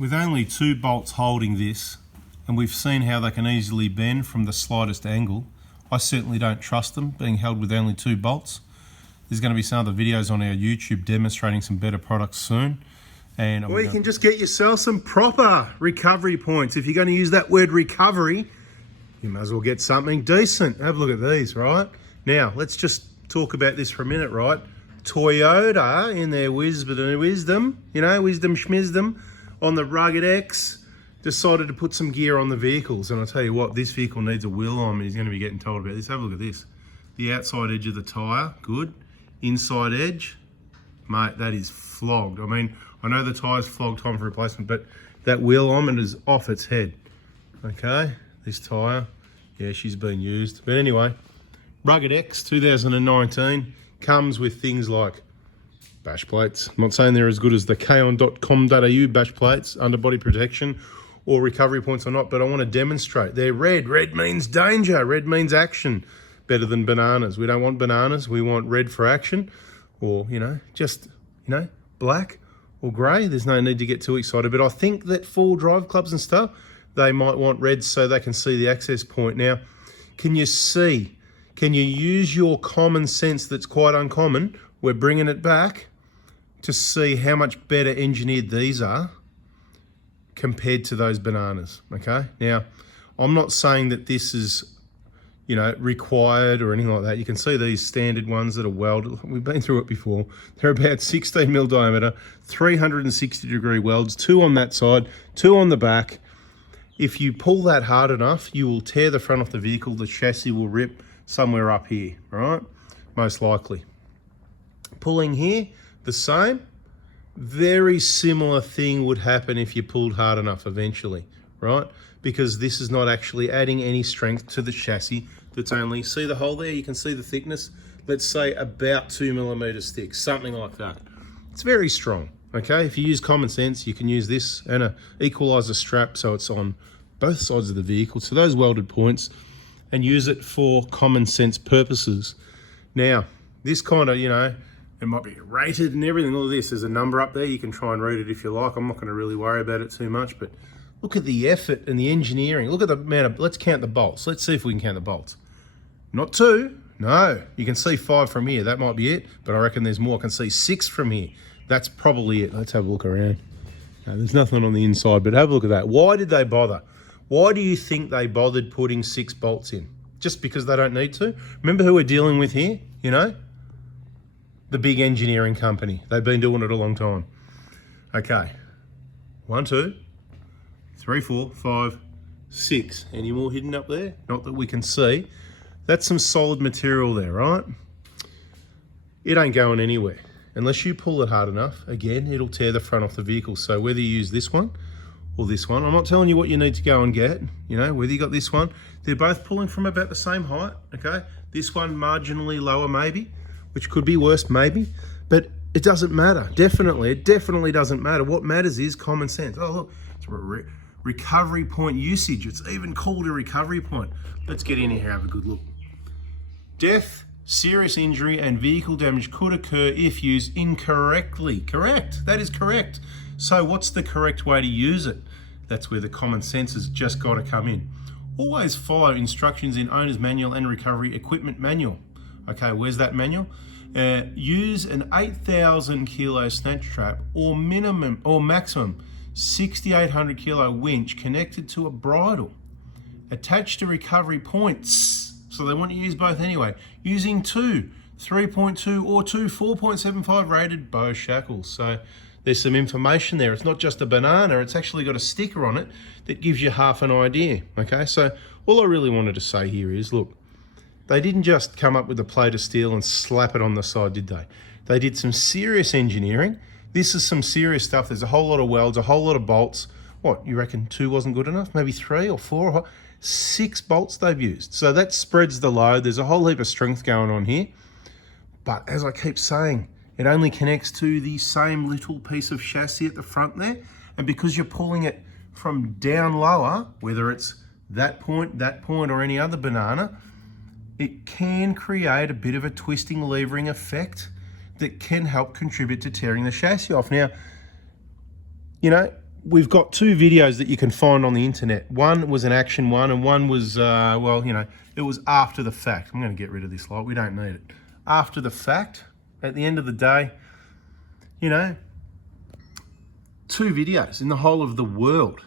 With only 2 bolts holding this, and we've seen how they can easily bend from the slightest angle, I certainly don't trust them being held with only 2 bolts. There's going to be some other videos on our YouTube demonstrating some better products soon. Or you can just get yourself some proper recovery points. If you're going to use that word recovery, you might as well get something decent. Have a look at these, right? Now, let's just talk about this for a minute, right? Toyota, in their wisdom, you know, wisdom schmizdom, on the Rugged X, decided to put some gear on the vehicles. And I'll tell you what, this vehicle needs a wheel alignment. He's going to be getting told about this. Have a look at this. The outside edge of the tyre, good. Inside edge, mate, that is flogged. I mean, I know the tyre's flogged, time for replacement, but that wheel alignment is off its head. Okay, this tyre, yeah, she's been used. But anyway, Rugged X 2019 comes with things like bash plates. I'm not saying they're as good as the kaon.com.au bash plates, underbody protection, or recovery points or not, but I want to demonstrate. They're red. Red means danger. Red means action. Better than bananas. We don't want bananas. We want red for action, or, just, black or grey. There's no need to get too excited. But I think that full drive clubs and stuff, they might want red so they can see the access point. Now, can you see? Can you use your common sense that's quite uncommon? We're bringing it back to see how much better engineered these are compared to those bananas, okay? Now, I'm not saying that this is, required or anything like that. You can see these standard ones that are welded. We've been through it before. They're about 16 mil diameter, 360 degree welds, 2 on that side, 2 on the back. If you pull that hard enough, you will tear the front off the vehicle. The chassis will rip somewhere up here, right? Most likely. Pulling here, the same. Very similar thing would happen if you pulled hard enough eventually, right? Because this is not actually adding any strength to the chassis. That's only, see the hole there? You can see the thickness. Let's say about 2 millimeters thick, something like that. It's very strong, okay? If you use common sense, you can use this and a equalizer strap so it's on both sides of the vehicle, so those welded points, and use it for common sense purposes. Now, this kind of, it might be rated and everything, all of this. There's a number up there. You can try and read it if you like. I'm not going to really worry about it too much, but look at the effort and the engineering. Look at the amount of, let's count the bolts. Let's see if we can count the bolts. Not 2, no. You can see 5 from here. That might be it, but I reckon there's more. I can see 6 from here. That's probably it. Let's have a look around. No, there's nothing on the inside, but have a look at that. Why did they bother? Why do you think they bothered putting 6 bolts in? Just because they don't need to? Remember who we're dealing with here, The big engineering company. They've been doing it a long time. Okay. 1, 2, 3, 4, 5, 6. Any more hidden up there? Not that we can see. That's some solid material there, right? It ain't going anywhere. Unless you pull it hard enough, again, it'll tear the front off the vehicle. So whether you use this one or this one, I'm not telling you what you need to go and get, whether you got this one, they're both pulling from about the same height, okay? This one marginally lower maybe, which could be worse maybe, but it doesn't matter. It definitely doesn't matter. What matters is common sense. Oh, look, it's recovery point usage. It's even called a recovery point. Let's get in here and have a good look. Death, serious injury, and vehicle damage could occur if used incorrectly. Correct, that is correct. So what's the correct way to use it? That's where the common sense has just got to come in. Always follow instructions in owner's manual and recovery equipment manual. Okay, where's that manual? Use an 8,000 kilo snatch trap or maximum 6,800 kilo winch connected to a bridle. Attached to recovery points. So they want you to use both anyway. Using 2 3.2 or 2 4.75 rated bow shackles. So there's some information there. It's not just a banana, it's actually got a sticker on it that gives you half an idea. Okay, so all I really wanted to say here is, look, they didn't just come up with a plate of steel and slap it on the side, did they? They did some serious engineering. This is some serious stuff. There's a whole lot of welds, a whole lot of bolts. What, you reckon 2 wasn't good enough? Maybe 3 or 4? 6 bolts they've used. So that spreads the load. There's a whole heap of strength going on here. But as I keep saying, it only connects to the same little piece of chassis at the front there. And because you're pulling it from down lower, whether it's that point, or any other banana, it can create a bit of a twisting, levering effect that can help contribute to tearing the chassis off. Now, we've got two videos that you can find on the internet. One was an action one, and one was, well, you know, it was after the fact. I'm going to get rid of this light. We don't need it. After the fact, at the end of the day, you know, two videos in the whole of the world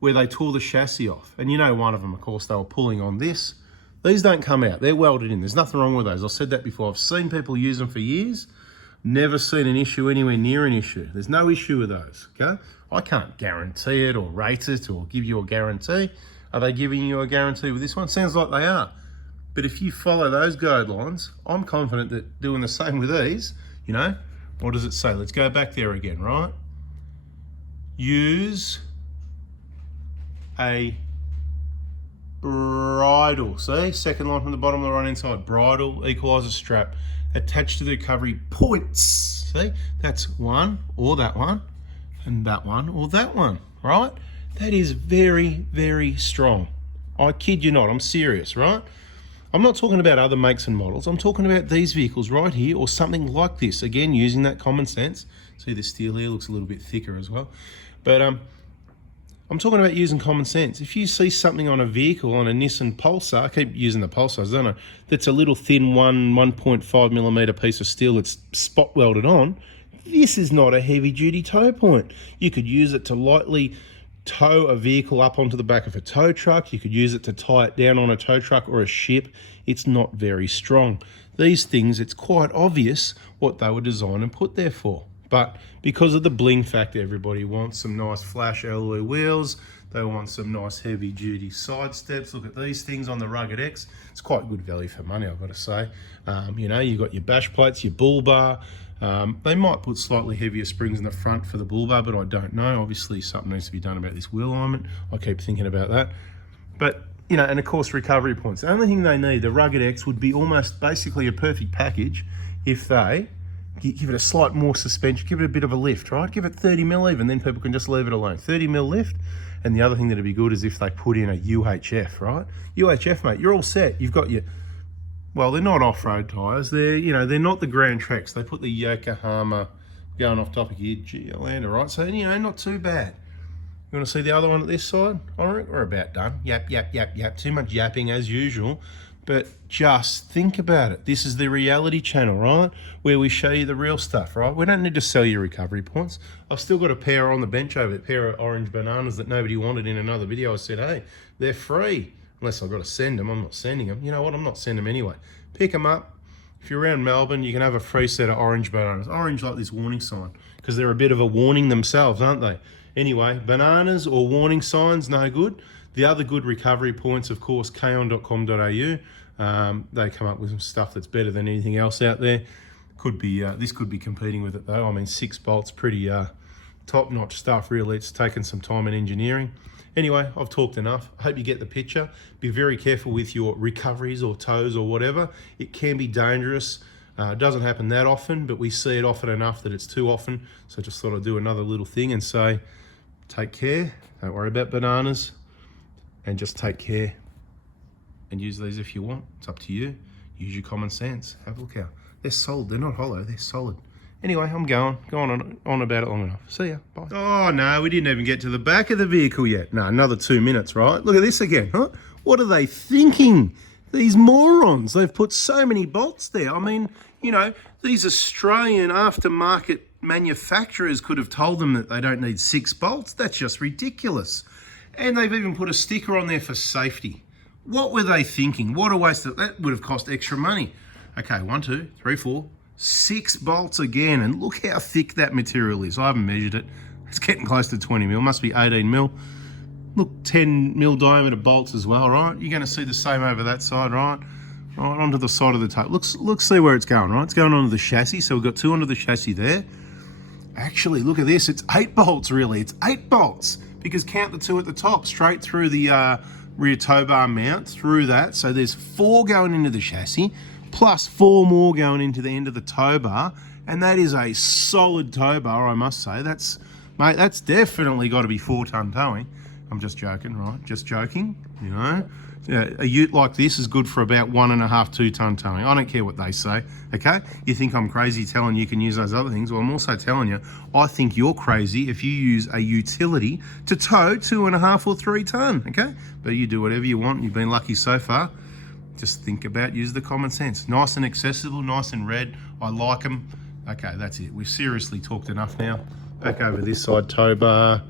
where they tore the chassis off. And you know, one of them, of course, they were pulling on this. These don't come out. They're welded in. There's nothing wrong with those. I've said that before. I've seen people use them for years. Never seen an issue anywhere near an issue. There's no issue with those, okay? I can't guarantee it or rate it or give you a guarantee. Are they giving you a guarantee with this one? Sounds like they are. But if you follow those guidelines, I'm confident that doing the same with these, you know, what does it say? Let's go back there again, right? Use a bridle, see? Second line from the bottom of the right hand side. Bridle, equalizer strap, attached to the recovery points. See? That's one, or that one, and that one, or that one, right? That is very, very strong. I kid you not, I'm serious, right? I'm not talking about other makes and models. I'm talking about these vehicles right here, or something like this. Again, using that common sense. See the steel here looks a little bit thicker as well. But I'm talking about using common sense. If you see something on a vehicle, on a Nissan Pulsar, I keep using the Pulsars, don't I? That's a little thin 1.5 millimeter piece of steel that's spot welded on. This is not a heavy duty tow point. You could use it to lightly tow a vehicle up onto the back of a tow truck. You could use it to tie it down on a tow truck or a ship. It's not very strong. These things, it's quite obvious what they were designed and put there for. But because of the bling factor, everybody wants some nice flash alloy wheels. They want some nice heavy duty side steps. Look at these things on the Rugged X. It's quite good value for money, I've got to say. You know, you've got your bash plates, your bull bar. They might put slightly heavier springs in the front for the bull bar, but I don't know. Obviously, something needs to be done about this wheel alignment. I keep thinking about that. But, you know, and of course, recovery points. The only thing they need, the Rugged X, would be almost basically a perfect package if they give it a slight more suspension, give it a bit of a lift, right? Give it 30 mil even, then people can just leave it alone. 30 mil lift. And the other thing that'd be good is if they put in a UHF, right? UHF, mate, you're all set. You've got your, well, they're not off-road tyres. They're, you know, they're not the Grand Treks. They put the Yokohama, going off topic here, Geolandar, right? So, you know, not too bad. You want to see the other one at this side? All right, we're about done. Yap, yap, yap, yap. Too much yapping as usual. But just think about it. This is the reality channel, right? Where we show you the real stuff, right? We don't need to sell you recovery points. I've still got a pair on the bench over there, a pair of orange bananas that nobody wanted in another video. I said, hey, they're free. Unless I've got to send them, I'm not sending them. You know what, I'm not sending them anyway. Pick them up. If you're around Melbourne, you can have a free set of orange bananas. Orange like this warning sign, because they're a bit of a warning themselves, aren't they? Anyway, bananas or warning signs, no good. The other good recovery points, of course, kaon.com.au. They come up with some stuff that's better than anything else out there. Could be this could be competing with it though. I mean, 6 bolts, pretty top-notch stuff. Really, it's taken some time in engineering. Anyway, I've talked enough. I hope you get the picture. Be very careful with your recoveries or tows or whatever. It can be dangerous. It doesn't happen that often, but we see it often enough that it's too often. So just thought I'd do another little thing and say, take care. Don't worry about bananas, and just take care. And use these if you want. It's up to you. Use your common sense. Have a look out. They're solid. They're not hollow. They're solid. Anyway, I'm going on about it long enough. See ya. Bye. Oh, no, we didn't even get to the back of the vehicle yet. No, another 2 minutes, right? Look at this again, huh? What are they thinking? These morons. They've put so many bolts there. I mean, you know, these Australian aftermarket manufacturers could have told them that they don't need 6 bolts. That's just ridiculous. And they've even put a sticker on there for safety. What were they thinking? What a waste of, that would have cost extra money. Okay, 1, 2, 3, 4, 6 bolts again. And look how thick that material is. I haven't measured it. It's getting close to 20 mil, must be 18 mil. Look, 10 mil diameter bolts as well, right? You're gonna see the same over that side, right? Right onto the side of the tape. Look, see where it's going, right? It's going onto the chassis. So we've got 2 onto the chassis there. Actually, look at this. It's 8 bolts, really. It's 8 bolts, because count the 2 at the top, straight through the rear tow bar mount, through that. So there's 4 going into the chassis, plus 4 more going into the end of the tow bar. And that is a solid tow bar, I must say. That's, mate, that's definitely got to be 4-ton towing. I'm just joking, right? Just joking, you know. Yeah, a ute like this is good for about 1.5, 2 ton towing. I don't care what they say, okay? You think I'm crazy telling you can use those other things? Well, I'm also telling you, I think you're crazy if you use a utility to tow 2.5 or 3 ton, okay? But you do whatever you want. You've been lucky so far. Just think about, use the common sense. Nice and accessible, nice and red. I like them. Okay, that's it. We've seriously talked enough now. Back over this side, tow bar,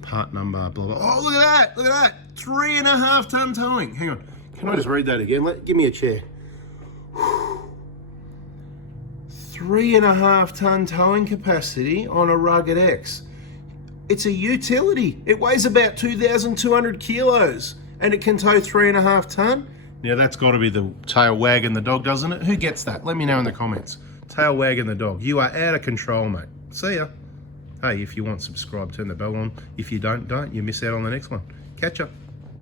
part number, blah, blah. Oh, look at that, look at that. 3.5 ton towing. Hang on, can I just read that again? Give me a chair. 3.5 ton towing capacity on a Rugged X. It's a utility. It weighs about 2,200 kilos and it can tow 3.5 ton. Now that's got to be the tail wagging the dog, doesn't it? Who gets that? Let me know in the comments. Tail wagging the dog. You are out of control, mate. See ya. Hey, if you want, subscribe, turn the bell on. If you don't, you miss out on the next one. Catch ya.